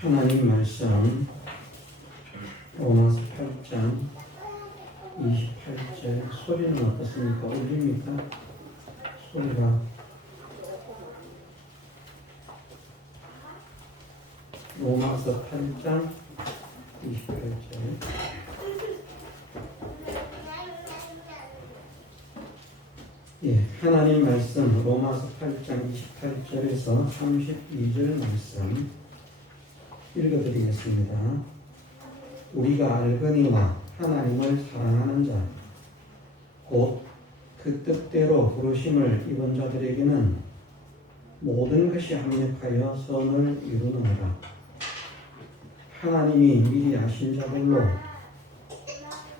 하나님 말씀 로마서 8장 28절 소리는 어떻습니까? 울립니까? 소리가 로마서 8장 28절 하나님 말씀 로마서 8장 28절에서 32절 말씀 읽어드리겠습니다. 우리가 알거니와 하나님을 사랑하는 자, 곧 그 뜻대로 부르심을 입은 자들에게는 모든 것이 합력하여 선을 이루느니라. 하나님이 미리 아신 자들로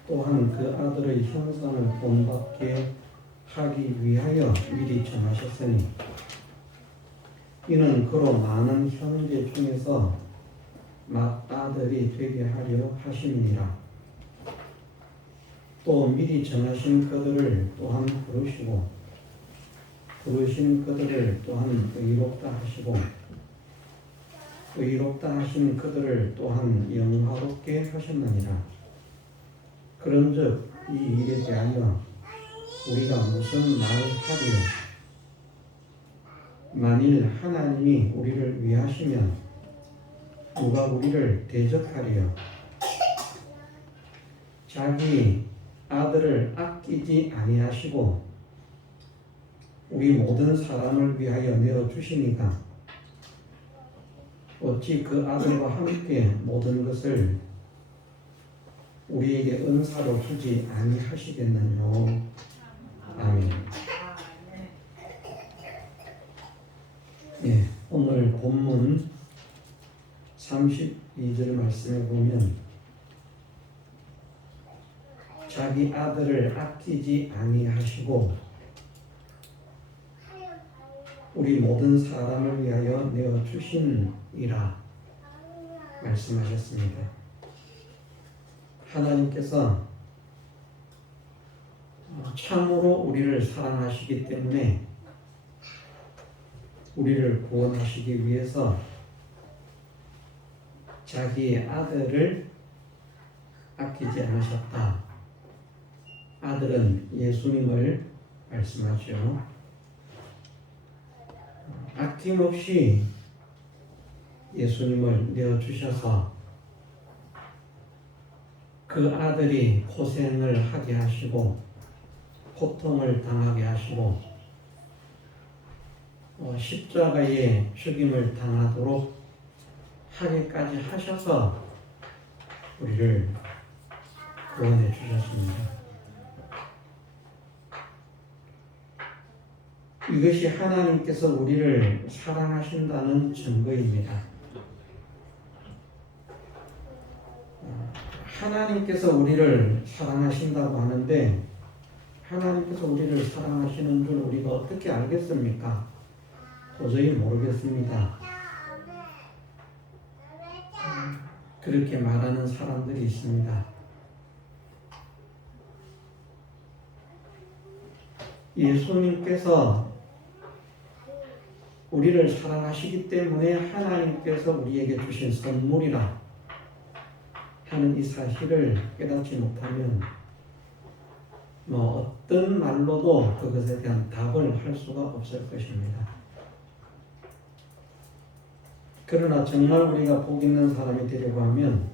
또한 그 아들의 형상을 본받게 하기 위하여 미리 정하셨으니 이는 그로 많은 형제 중에서 맏아들이 되게 하려 하심이니라. 또 미리 정하신 그들을 또한 부르시고 부르신 그들을 또한 의롭다 하시고 의롭다 하신 그들을 또한 영화롭게 하셨느니라. 그런즉 이 일에 대하여 우리가 무슨 말을 하리요? 만일 하나님이 우리를 위하시면 누가 우리를 대적하리요? 자기 아들을 아끼지 아니하시고 우리 모든 사람을 위하여 내어주시니까 어찌 그 아들과 함께 모든 것을 우리에게 은사로 주지 아니하시겠느냐. 아멘. 오늘 본문 32절 말씀에 보면 자기 아들을 아끼지 아니하시고 우리 모든 사람을 위하여 내어주시니라 말씀하셨습니다. 하나님께서 참으로 우리를 사랑하시기 때문에 우리를 구원하시기 위해서 자기의 아들을 아끼지 않으셨다. 아들은 예수님을 말씀하죠. 아낌없이 예수님을 내어주셔서 그 아들이 고생을 하게 하시고 고통을 당하게 하시고 십자가의 죽임을 당하도록 하기까지 하셔서 우리를 구원해 주셨습니다. 이것이 하나님께서 우리를 사랑하신다는 증거입니다. 하나님께서 우리를 사랑하신다고 하는데 하나님께서 우리를 사랑하시는 줄 우리가 어떻게 알겠습니까? 도저히 모르겠습니다. 그렇게 말하는 사람들이 있습니다. 예수님께서 우리를 사랑하시기 때문에 하나님께서 우리에게 주신 선물이라 하는 이 사실을 깨닫지 못하면 어떤 말로도 그것에 대한 답을 할 수가 없을 것입니다. 그러나 정말 우리가 복 있는 사람이 되려고 하면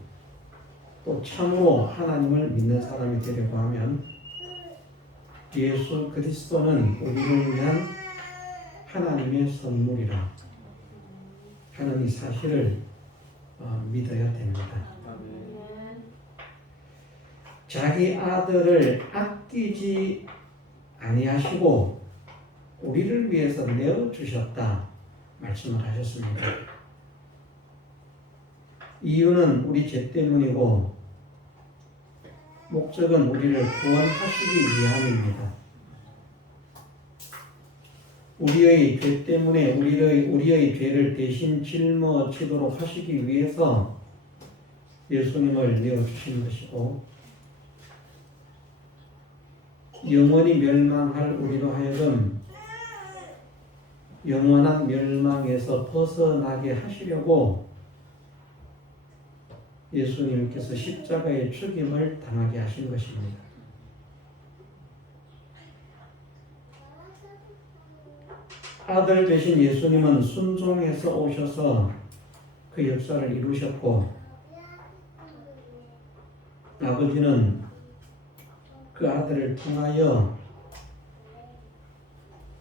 또 참으로 하나님을 믿는 사람이 되려고 하면 예수 그리스도는 우리를 위한 하나님의 선물이라 하는 이 사실을 믿어야 됩니다. 자기 아들을 아끼지 아니하시고 우리를 위해서 내어주셨다 말씀을 하셨습니다. 이유는 우리 죄 때문이고 목적은 우리를 구원하시기 위함입니다. 우리의 죄 때문에 우리의 죄를 대신 짊어지도록 하시기 위해서 예수님을 내어주신 것이고 영원히 멸망할 우리로 하여금 영원한 멸망에서 벗어나게 하시려고 예수님께서 십자가의 죽임을 당하게 하신 것입니다. 아들 되신 예수님은 순종해서 오셔서 그 역사를 이루셨고, 아버지는 그 아들을 통하여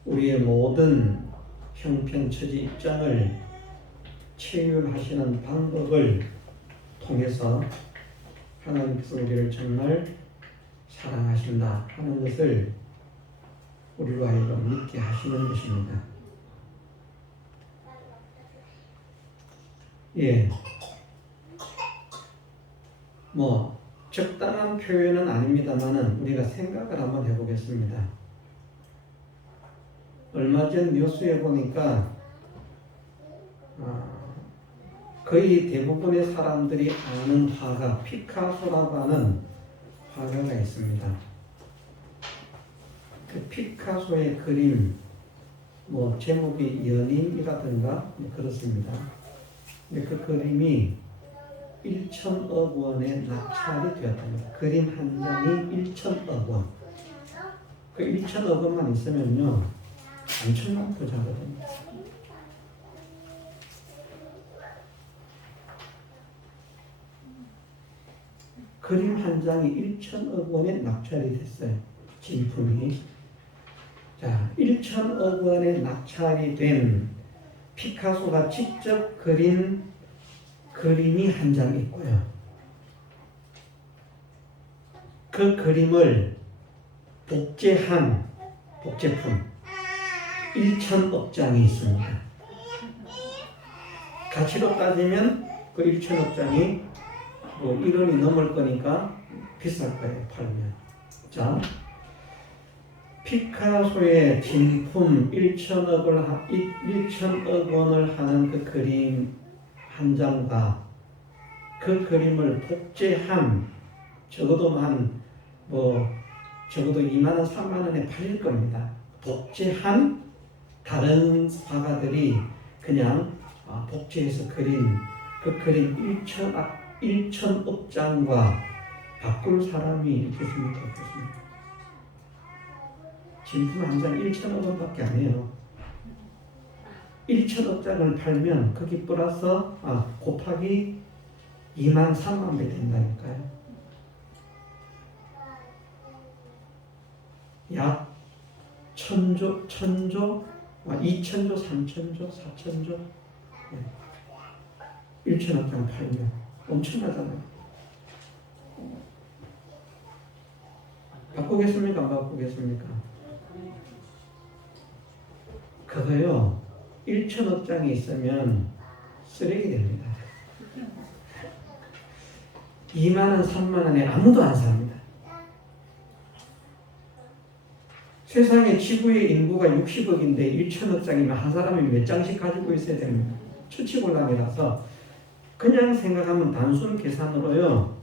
우리의 모든 형편처지 입장을 체휼하시는 방법을 통해서 하나님께서 우리를 정말 사랑하신다 하는 것을 우리로 하여금 믿게 하시는 것입니다. 예, 적당한 표현은 아닙니다만은 우리가 생각을 한번 해보겠습니다. 얼마 전 뉴스에 보니까 거의 대부분의 사람들이 아는 화가 피카소라고 하는 화가가 있습니다. 그 피카소의 그림, 제목이 연인이라든가 그렇습니다. 근데 그 그림이 1천억 원에 낙찰이 되었답니다. 그림 한 장이 1천억 원. 그 1천억 원만 있으면요, 엄청난 부자거든요. 그림 한 장이 1천억 원에 낙찰이 됐어요. 진품이. 자, 1천억 원에 낙찰이 된 피카소가 직접 그린 그림이 한 장 있고요. 그 그림을 복제한 복제품 1천억 장이 있습니다. 가치로 따지면 그 1천억 장이 1원이 넘을 거니까 비쌀 거예요, 팔면. 자, 피카소의 진품 1천억 원을 하는 그 그림 한 장과 그 그림을 복제한 적어도 적어도 2만 원, 3만 원에 팔릴 겁니다. 복제한 다른 화가들이 그냥 복제해서 그린 그 그림 1천억 장과 바꿀 사람이 있겠습니까? 없겠습니까? 진품 한 장 1천억 원밖에 안 해요. 1천억 장을 팔면 거기 플러스 곱하기 2만 3만 배 된다니까요. 약 1000조, 2천조, 3천조, 4천조. 1천억 장 팔면 엄청나잖아요. 바꾸겠습니까? 안 바꾸겠습니까? 그거요, 1천억 장이 있으면 쓰레기 됩니다. 2만 원, 3만 원에 아무도 안 삽니다. 세상에 지구의 인구가 60억인데 1천억 장이면 한 사람이 몇 장씩 가지고 있어야 됩니다. 추치곤란이라서 그냥 생각하면 단순 계산으로요,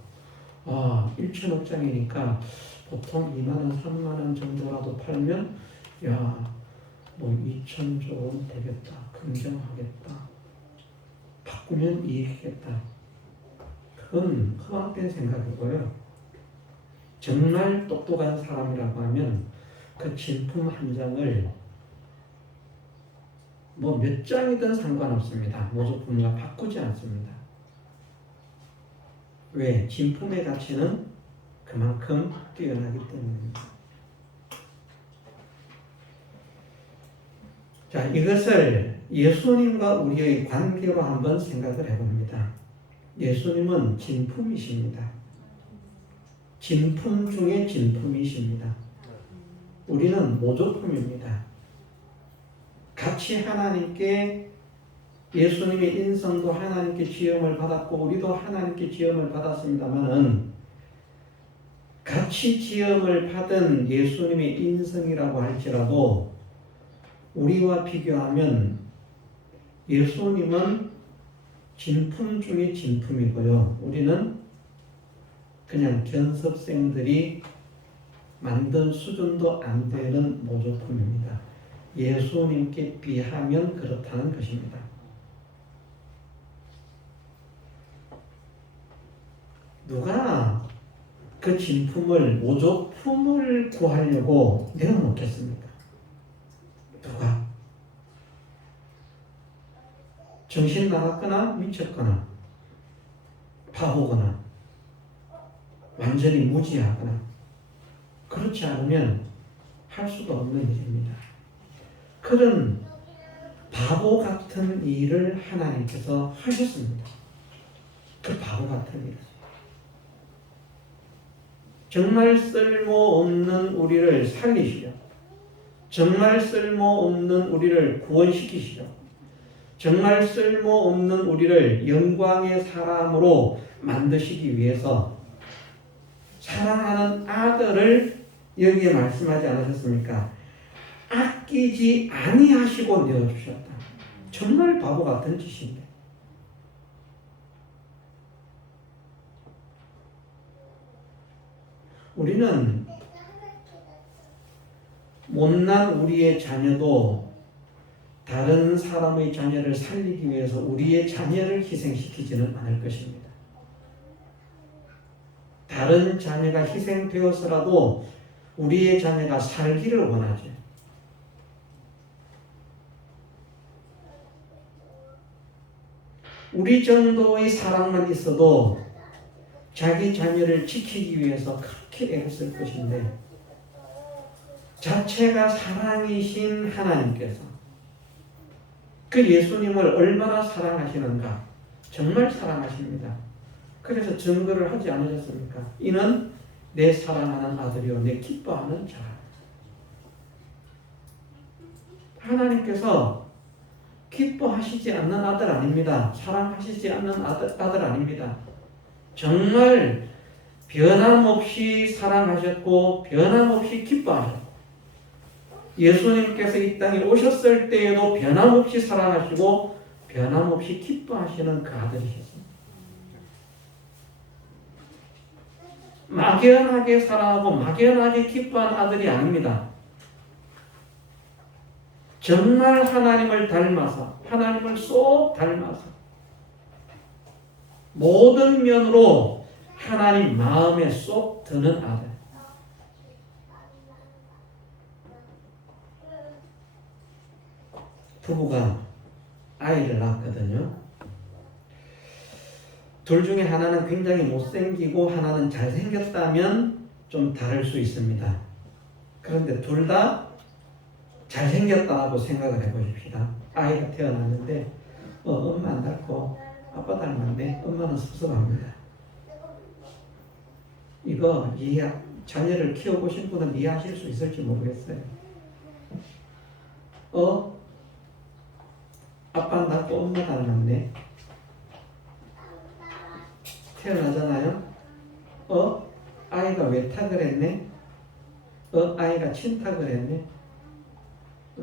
1천억 장이니까 보통 2만 원, 3만 원 정도라도 팔면 2천조 원 되겠다. 긍정하겠다. 바꾸면 이익이겠다. 그건 허황된 생각이고요. 정말 똑똑한 사람이라고 하면 그 진품 한 장을 몇 장이든 상관없습니다. 모조품과 바꾸지 않습니다. 왜? 진품의 가치는 그만큼 뛰어나기 때문입니다. 자, 이것을 예수님과 우리의 관계로 한번 생각을 해봅니다. 예수님은 진품이십니다. 진품 중에 진품이십니다. 우리는 모조품입니다. 같이 하나님께, 예수님의 인성도 하나님께 지음을 받았고 우리도 하나님께 지음을 받았습니다만은, 같이 지음을 받은 예수님의 인성이라고 할지라도 우리와 비교하면 예수님은 진품 중에 진품이고요. 우리는 그냥 견습생들이 만든 수준도 안 되는 모조품입니다. 예수님께 비하면 그렇다는 것입니다. 누가 그 진품을 모조품을 구하려고 내어놓겠습니까? 누가? 정신 나갔거나 미쳤거나 바보거나 완전히 무지하거나 그렇지 않으면 할 수가 없는 일입니다. 그런 바보 같은 일을 하나님께서 하셨습니다. 그 바보 같은 일. 정말 쓸모없는 우리를 살리시려. 정말 쓸모없는 우리를 구원시키시려. 정말 쓸모없는 우리를 영광의 사람으로 만드시기 위해서 사랑하는 아들을 여기에 말씀하지 않으셨습니까? 아끼지 아니하시고 내어주셨다. 정말 바보 같은 짓인데. 우리는 못난 우리의 자녀도 다른 사람의 자녀를 살리기 위해서 우리의 자녀를 희생시키지는 않을 것입니다. 다른 자녀가 희생되어서라도 우리의 자녀가 살기를 원하죠. 우리 정도의 사랑만 있어도 자기 자녀를 지키기 위해서 그렇게 애를 쓸 것인데 자체가 사랑이신 하나님께서 그 예수님을 얼마나 사랑하시는가? 정말 사랑하십니다. 그래서 증거를 하지 않으셨습니까? 이는 내 사랑하는 아들이요 내 기뻐하는 자. 하나님께서 기뻐하시지 않는 아들 아닙니다. 사랑하시지 않는 아들 아닙니다. 정말 변함없이 사랑하셨고 변함없이 기뻐하셨고 예수님께서 이 땅에 오셨을 때에도 변함없이 사랑하시고 변함없이 기뻐하시는 그 아들이셨습니다. 막연하게 사랑하고 막연하게 기뻐한 아들이 아닙니다. 정말 하나님을 닮아서 하나님을 쏙 닮아서 모든 면으로 하나님 마음에 쏙 드는 아들. 부부가 아이를 낳았거든요. 둘 중에 하나는 굉장히 못생기고 하나는 잘생겼다면 좀 다를 수 있습니다. 그런데 둘 다 잘생겼다고 생각을 해보십시다. 아이가 태어났는데 엄마 안 닮고 아빠 닮았네. 엄마는 섭섭합니다. 이거 자녀를 키워보신 분은 이해하실 수 있을지 모르겠어요. 아빠 닮고 엄마 닮았네. 태어나잖아요. 아이가 외탁을 했네. 아이가 친탁을 했네.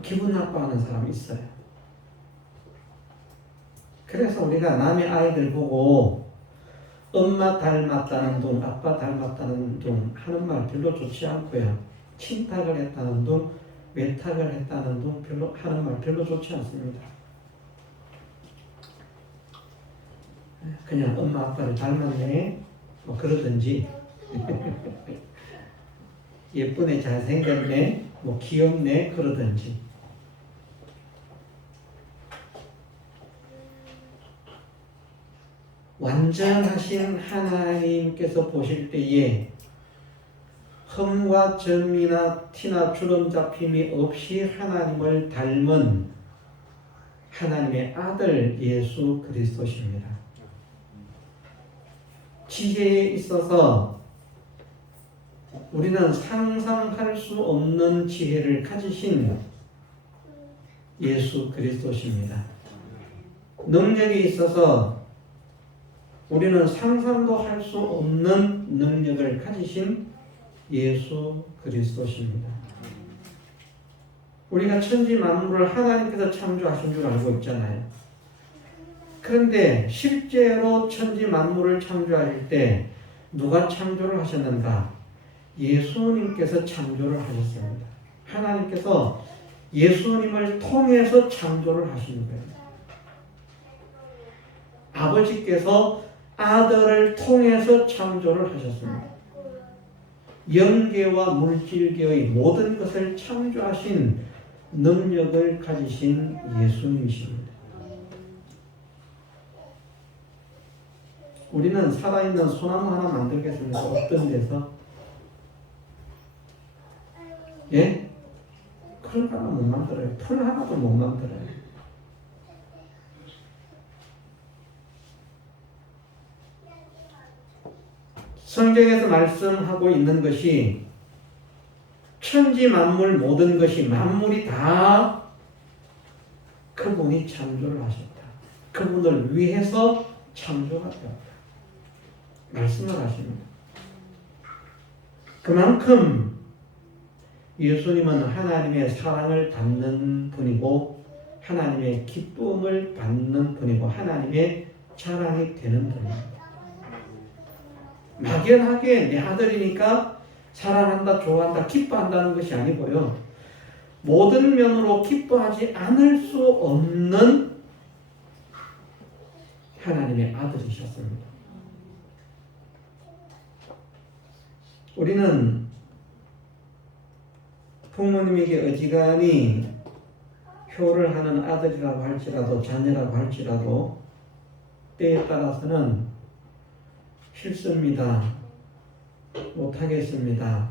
기분 나빠하는 사람이 있어요. 그래서 우리가 남의 아이들 보고 엄마 닮았다는 둥, 아빠 닮았다는 둥 하는 말 별로 좋지 않고요. 친탁을 했다는 둥, 외탁을 했다는 둥 별로 하는 말 별로 좋지 않습니다. 그냥 엄마 아빠를 닮았네 뭐 그러든지 예쁘네 잘생겼네 뭐 귀엽네 그러든지 완전하신 하나님께서 보실 때에 흠과 점이나 티나 주름 잡힘이 없이 하나님을 닮은 하나님의 아들 예수 그리스도십니다. 지혜에 있어서 우리는 상상할 수 없는 지혜를 가지신 예수 그리스도십니다. 능력에 있어서 우리는 상상도 할 수 없는 능력을 가지신 예수 그리스도십니다. 우리가 천지 만물을 하나님께서 창조하신 줄 알고 있잖아요. 그런데 실제로 천지 만물을 창조하실 때 누가 창조를 하셨는가? 예수님께서 창조를 하셨습니다. 하나님께서 예수님을 통해서 창조를 하신 거예요. 아버지께서 아들을 통해서 창조를 하셨습니다. 영계와 물질계의 모든 것을 창조하신 능력을 가지신 예수님이십니다. 우리는 살아있는 소나무 하나 만들겠습니까? 어떤 데서? 예? 풀 하나 못 만들어요. 풀 하나도 못 만들어요. 성경에서 말씀하고 있는 것이 천지 만물 모든 것이 만물이 다 그분이 창조를 하셨다. 그분을 위해서 창조가 되었다. 말씀을 하십니다. 그만큼 예수님은 하나님의 사랑을 담는 분이고 하나님의 기쁨을 받는 분이고 하나님의 자랑이 되는 분입니다. 막연하게 내 아들이니까 사랑한다, 좋아한다, 기뻐한다는 것이 아니고요. 모든 면으로 기뻐하지 않을 수 없는 하나님의 아들이셨습니다. 우리는 부모님에게 어지간히 효를 하는 아들이라고 할지라도 자녀라고 할지라도 때에 따라서는 싫습니다. 못하겠습니다.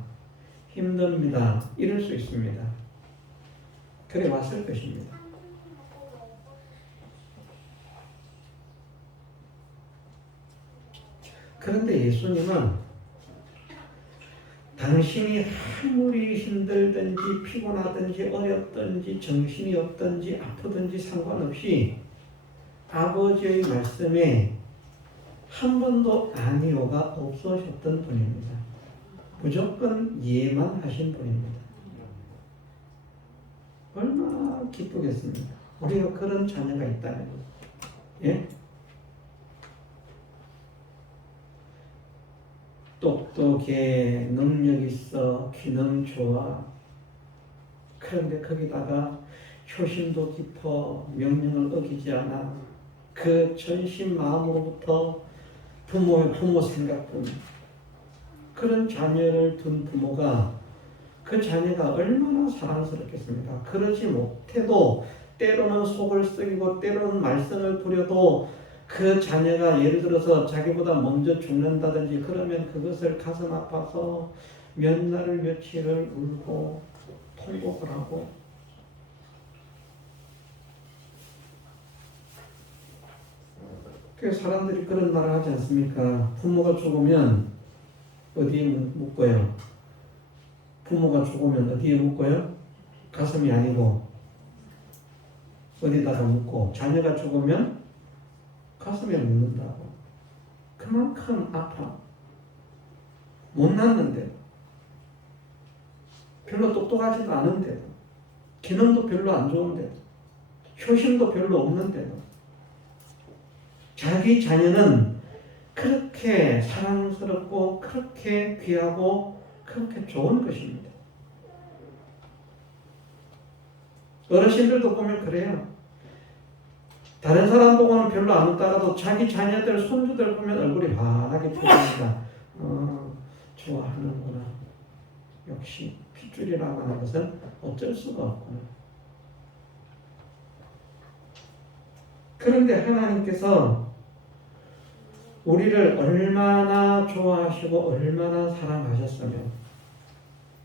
힘듭니다. 이럴 수 있습니다. 그래 왔을 것입니다. 그런데 예수님은 당신이 아무리 힘들든지 피곤하든지 어렵든지 정신이 없든지 아프든지 상관없이 아버지의 말씀에 한 번도 아니오가 없으셨던 분입니다. 무조건 예만 하신 분입니다. 얼마나 기쁘겠습니까? 우리가 그런 자녀가 있다는 것. 예? 똑똑해, 능력 있어, 기능 좋아. 그런데 거기다가 효심도 깊어, 명령을 어기지 않아. 그 전심 마음으로부터 부모 생각뿐. 그런 자녀를 둔 부모가 그 자녀가 얼마나 사랑스럽겠습니까? 그러지 못해도 때로는 속을 썩이고 때로는 말썽을 부려도 그 자녀가 예를 들어서 자기보다 먼저 죽는다든지 그러면 그것을 가슴 아파서 몇 날을 며칠을 울고 통곡을 하고 그 사람들이 그런 말을 하지 않습니까? 부모가 죽으면 어디에 묻고요? 부모가 죽으면 어디에 묻고요? 가슴이 아니고 어디다가 묻고 자녀가 죽으면 가슴에 묻는다고. 그만큼 아파. 못 낳는데도 별로 똑똑하지도 않은데도 기능도 별로 안 좋은데도 효심도 별로 없는데도 자기 자녀는 그렇게 사랑스럽고 그렇게 귀하고 그렇게 좋은 것입니다. 어르신들도 보면 그래요. 다른 사람 보고는 별로 안 웃다가도 자기 자녀들, 손주들 보면 얼굴이 환하게 좋아합니다. 좋아하는구나. 역시 핏줄이라고 하는 것은 어쩔 수가 없구나. 그런데 하나님께서 우리를 얼마나 좋아하시고 얼마나 사랑하셨으면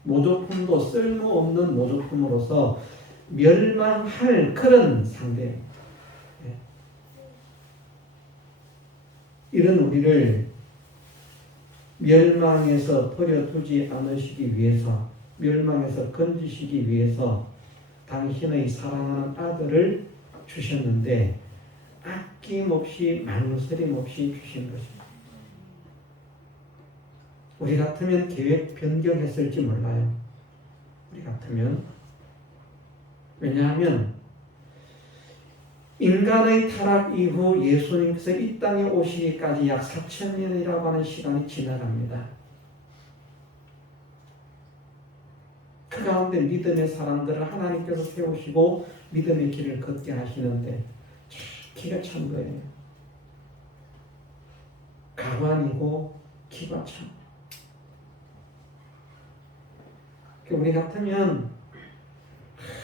모조품도 쓸모없는 모조품으로서 멸망할 그런 상대 이런 우리를 멸망에서 버려두지 않으시기 위해서 멸망에서 건지시기 위해서 당신의 사랑하는 아들을 주셨는데 아낌없이 망설임 없이 주신 것입니다. 우리 같으면 계획 변경했을지 몰라요. 우리 같으면. 왜냐하면 인간의 타락 이후 예수님께서 이 땅에 오시기까지 약 4,000년이라고 하는 시간이 지나갑니다. 그 가운데 믿음의 사람들을 하나님께서 세우시고 믿음의 길을 걷게 하시는데 기가 찬 거예요. 가관이고 기가 참. 우리 같으면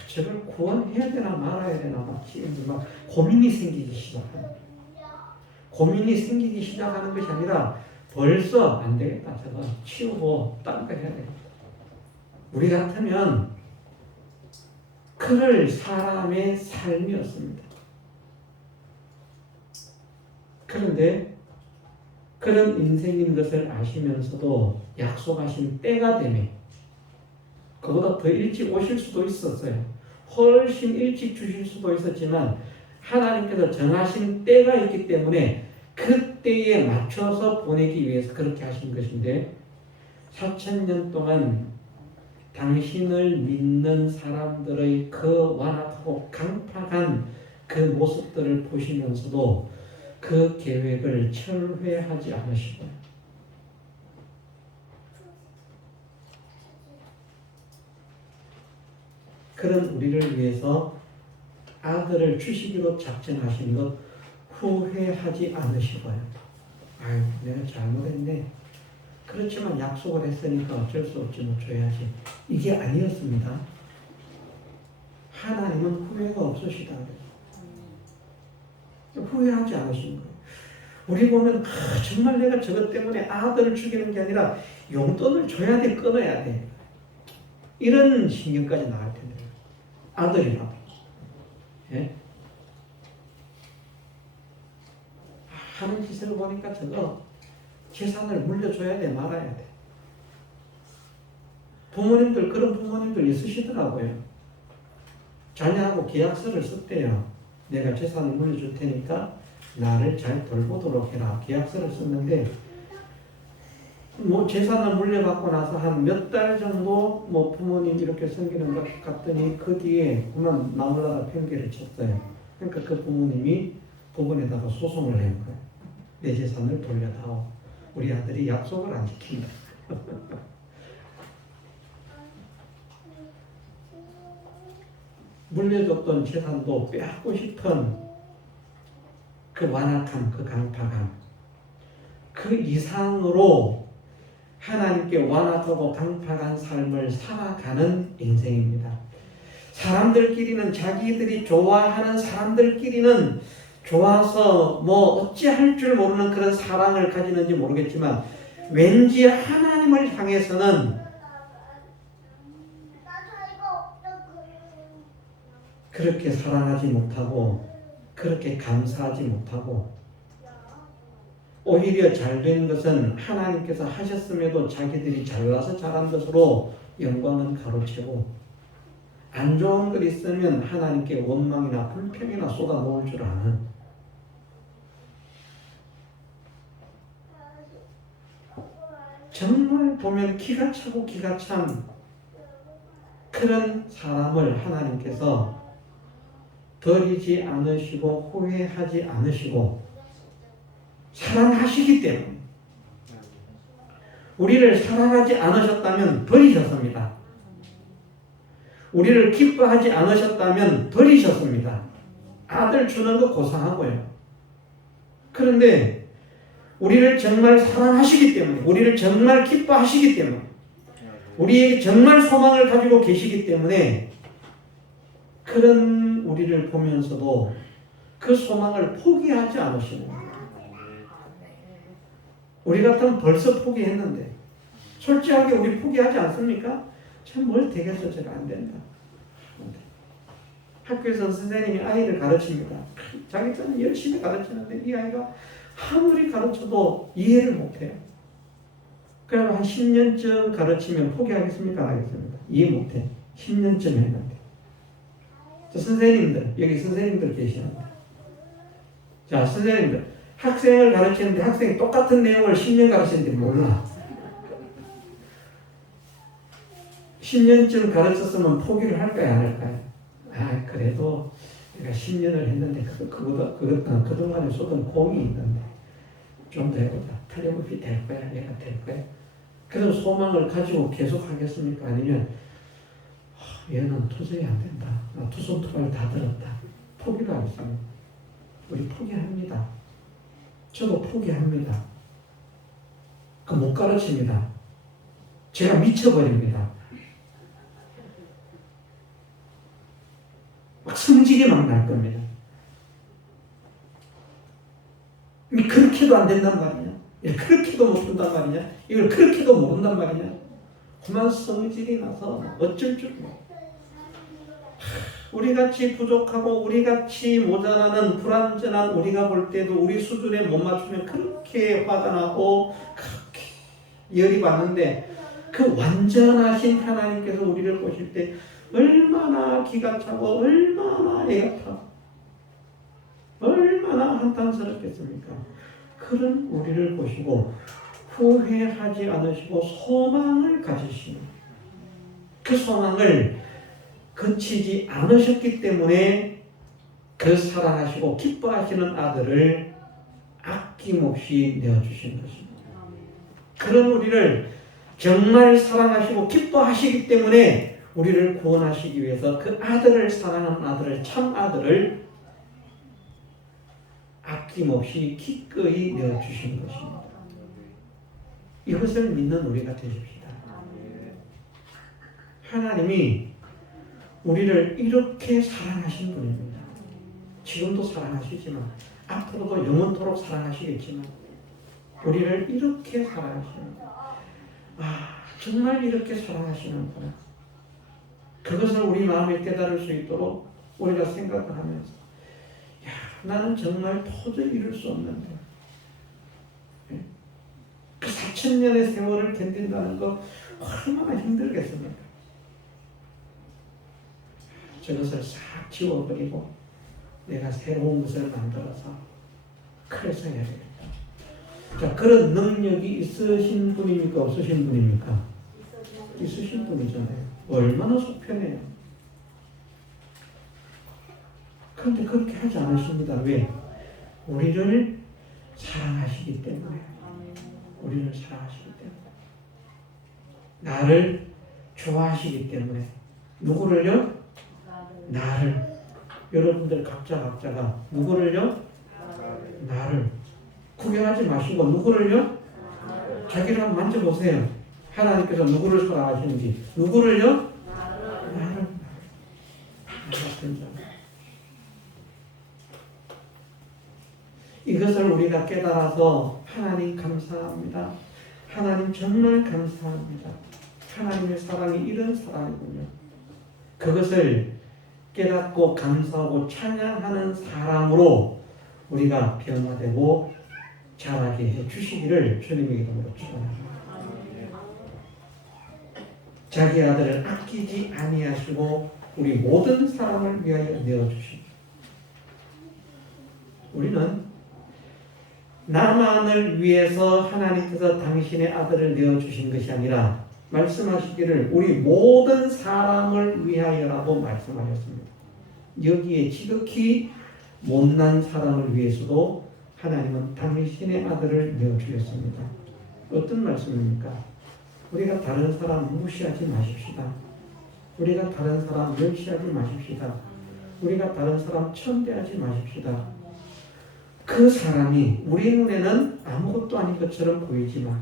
저걸 구원해야 되나 말아야 되나 막 지금 막 고민이 생기기 시작하는. 고민이 생기기 시작하는 것이 아니라 벌써 안 되겠다. 저거 치우고 딴 거 해야 되겠다. 우리 같으면 그럴 사람의 삶이었습니다. 그런데 그런 인생인 것을 아시면서도 약속하신 때가 되면 그보다 더 일찍 오실 수도 있었어요. 훨씬 일찍 주실 수도 있었지만 하나님께서 정하신 때가 있기 때문에 그 때에 맞춰서 보내기 위해서 그렇게 하신 것인데 4,000년 동안 당신을 믿는 사람들의 그 완악하고 강팍한 그 모습들을 보시면서도 그 계획을 철회하지 않으시고요. 그런 우리를 위해서 아들을 주시기로 작정하신 것 후회하지 않으시고요. 아유, 내가 잘못했네. 그렇지만 약속을 했으니까 어쩔 수 없지 뭐 줘야지. 이게 아니었습니다. 하나님은 후회가 없으시다. 후회하지 않으신 거예요. 우리 보면 정말 내가 저것 때문에 아들을 죽이는 게 아니라 용돈을 줘야 돼, 끊어야 돼. 이런 신경까지 나갈 텐데. 아들이라도. 예? 하는 짓을 보니까 저거 재산을 물려줘야 돼, 말아야 돼. 부모님들, 그런 부모님들 있으시더라고요. 자녀하고 계약서를 썼대요. 내가 재산을 물려줄 테니까 나를 잘 돌보도록 해라. 계약서를 썼는데 뭐 재산을 물려받고 나서 한 몇 달 정도 뭐 부모님 이렇게 섬기는 것 같더니 그 뒤에 그만 나무라다 편개를 쳤어요. 그러니까 그 부모님이 법원에다가 소송을 낸 거예요. 내 재산을 돌려다오. 우리 아들이 약속을 안 지킨다. 물려줬던 재산도 빼앗고 싶은 그 완악함, 그 강팍함, 그 이상으로 하나님께 완악하고 강팍한 삶을 살아가는 인생입니다. 사람들끼리는 자기들이 좋아하는 사람들끼리는 좋아서 뭐 어찌할 줄 모르는 그런 사랑을 가지는지 모르겠지만 왠지 하나님을 향해서는 그렇게 사랑하지 못하고 그렇게 감사하지 못하고 오히려 잘된 것은 하나님께서 하셨음에도 자기들이 잘나서 잘한 것으로 영광은 가로채고 안 좋은 것 있으면 하나님께 원망이나 불평이나 쏟아놓을 줄 아는 정말 보면 기가 차고 기가 찬 그런 사람을 하나님께서 버리지 않으시고 후회하지 않으시고 사랑하시기 때문에 우리를 사랑하지 않으셨다면 버리셨습니다. 우리를 기뻐하지 않으셨다면 버리셨습니다. 아들 주는 거 고상하고요. 그런데 우리를 정말 사랑하시기 때문에 우리를 정말 기뻐하시기 때문에 우리에게 정말 소망을 가지고 계시기 때문에 그런 우리를 보면서도 그 소망을 포기하지 않으시는 거예요. 우리 같으면 벌써 포기했는데 솔직하게 우리 포기하지 않습니까? 참 뭘 되겠어, 제가 안 된다. 학교에서 선생님이 아이를 가르칩니다. 자기 때는 열심히 가르치는데 이 아이가 아무리 가르쳐도 이해를 못해요. 그래서 한 10년쯤 가르치면 포기하겠습니까? 안 하겠습니까? 이해 못해. 10년쯤 했는데. 선생님들, 여기 선생님들 계시는데. 자, 선생님들. 학생을 가르치는데 학생이 똑같은 내용을 10년 가르치는데 몰라. 10년쯤 가르쳤으면 포기를 할까요? 안 할까요? 아, 그래도 내가 10년을 했는데 그동안에 쏟은 공이 있는데 좀 더 해보자. 틀림없이 될 거야. 얘가 될 거야. 그런 소망을 가지고 계속 하겠습니까? 아니면 얘는 도저히 안 된다. 나 투손 투발 다 들었다. 포기를 하겠습니다. 우리 포기합니다. 저도 포기합니다. 못 가르칩니다. 제가 미쳐버립니다. 막 성질이 막 날 겁니다. 그렇게도 안 된단 말이냐? 그렇게도 못한단 말이냐? 이걸 그렇게도 모른단 말이냐? 그만 성질이 나서 어쩔 줄 몰라. 우리같이 부족하고 우리같이 모자라는 불완전한 우리가 볼 때도 우리 수준에 못 맞추면 그렇게 화가 나고 그렇게 열이 받는데 그 완전하신 하나님께서 우리를 보실 때 얼마나 기가 차고 얼마나 애가 타 얼마나 한탄스럽겠습니까? 그런 우리를 보시고 후회하지 않으시고 소망을 가지시는 그 소망을 거치지 않으셨기 때문에 그 사랑하시고 기뻐하시는 아들을 아낌없이 내어주신 것입니다. 그런 우리를 정말 사랑하시고 기뻐하시기 때문에 우리를 구원하시기 위해서 그 아들을 사랑하는 아들을 참 아들을 아낌없이 기꺼이 내어주신 것입니다. 이것을 믿는 우리가 되십시다. 하나님이 우리를 이렇게 사랑하신 분입니다. 지금도 사랑하시지만 앞으로도 영원토록 사랑하시겠지만 우리를 이렇게 사랑하십니다. 정말 이렇게 사랑하시는구나. 그것을 우리 마음에 깨달을 수 있도록 우리가 생각을 하면서 나는 정말 도저히 이룰 수 없는데 그 4,000년의 세월을 견딘다는 거 얼마나 힘들겠습니까? 저것을 싹 지워버리고 내가 새로운 것을 만들어서 그래서 해야 되겠다. 자, 그런 능력이 있으신 분입니까? 없으신 분입니까? 있으신 분이잖아요. 얼마나 속편해요. 그런데 그렇게 하지 않으십니다. 왜? 우리를 사랑하시기 때문에. 우리를 사랑하시기 때문에. 나를 좋아하시기 때문에. 누구를요? 나를. 여러분들 각자가 누구를요? 나를. 구경하지 마시고 누구를요? 자기를 한번 만져보세요. 하나님께서 누구를 사랑하시는지. 누구를요? 나를. 이것을 우리가 깨달아서 하나님 감사합니다. 하나님 정말 감사합니다. 하나님의 사랑이 이런 사랑이군요. 그것을 깨닫고 감사하고 찬양하는 사람으로 우리가 변화되고 자라게 해주시기를 주님의 이름으로 축원합니다. 자기 아들을 아끼지 아니하시고 우리 모든 사람을 위하여 내어주십니다. 우리는 나만을 위해서 하나님께서 당신의 아들을 내어주신 것이 아니라 말씀하시기를 우리 모든 사람을 위하여라고 말씀하셨습니다. 여기에 지극히 못난 사람을 위해서도 하나님은 당신의 아들을 내어주셨습니다. 어떤 말씀입니까? 우리가 다른 사람 무시하지 마십시다. 우리가 다른 사람 멸시하지 마십시다. 우리가 다른 사람 천대하지 마십시다. 그 사람이 우리 눈에는 아무것도 아닌 것처럼 보이지만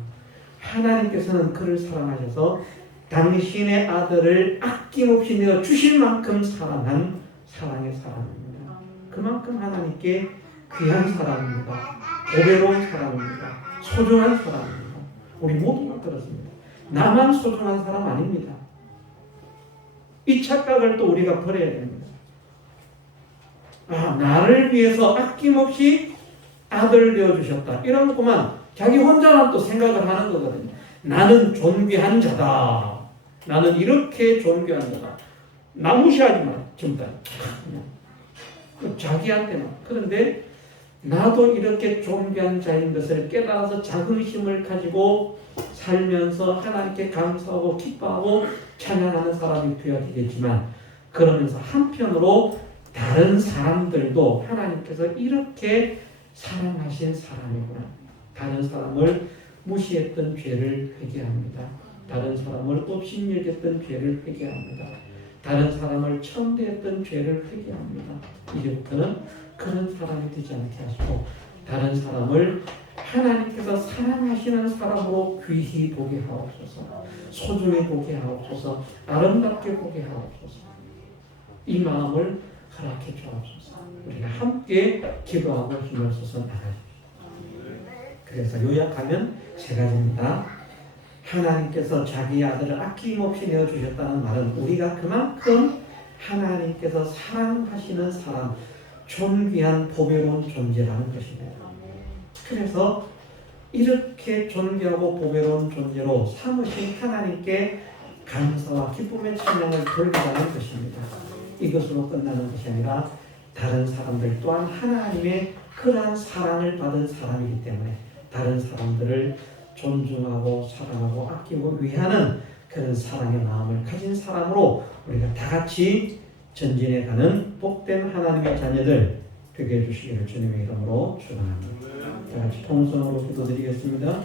하나님께서는 그를 사랑하셔서 당신의 아들을 아낌없이 내어 주실 만큼 사랑한 사랑의 사람입니다. 그만큼 하나님께 귀한 사람입니다. 고배로운 사람입니다. 소중한 사람입니다. 우리 모두가 그렇습니다. 나만 소중한 사람 아닙니다. 이 착각을 또 우리가 버려야 됩니다. 나를 위해서 아낌없이 아들을 내어주셨다. 이런 것만 자기 혼자만 또 생각을 하는 거거든요. 나는 존귀한 자다. 나는 이렇게 존귀한 자다. 나 무시하지 마. 전부 다. 자기한테만. 그런데 나도 이렇게 존귀한 자인 것을 깨달아서 자긍심을 가지고 살면서 하나님께 감사하고 기뻐하고 찬양하는 사람이 되어야 되겠지만 그러면서 한편으로 다른 사람들도 하나님께서 이렇게 사랑하신 사람이구나. 다른 사람을 무시했던 죄를 회개합니다. 다른 사람을 업신여겼던 죄를 회개합니다. 다른 사람을 천대했던 죄를 회개합니다. 이제부터는 그런 사람이 되지 않게 하시고 다른 사람을 하나님께서 사랑하시는 사람으로 귀히 보게 하옵소서. 소중히 보게 하옵소서. 아름답게 보게 하옵소서. 이 마음을 허락해 주옵소서. 우리가 함께 기도하고 힘을 써서 나가십시오. 그래서 요약하면 세 가지입니다. 하나님께서 자기 아들을 아낌없이 내어주셨다는 말은 우리가 그만큼 하나님께서 사랑하시는 사람, 존귀한 보배로운 존재라는 것입니다. 그래서 이렇게 존귀하고 보배로운 존재로 삼으신 하나님께 감사와 기쁨의 찬양을 돌리자는 것입니다. 이것으로 끝나는 것이 아니라 다른 사람들 또한 하나님의 그러한 사랑을 받은 사람이기 때문에 다른 사람들을 존중하고 사랑하고 아끼고 위하는 그런 사랑의 마음을 가진 사람으로 우리가 다 같이 전진해가는 복된 하나님의 자녀들 되게 해주시기를 주님의 이름으로 축원합니다. 다 같이 통성으로 기도드리겠습니다.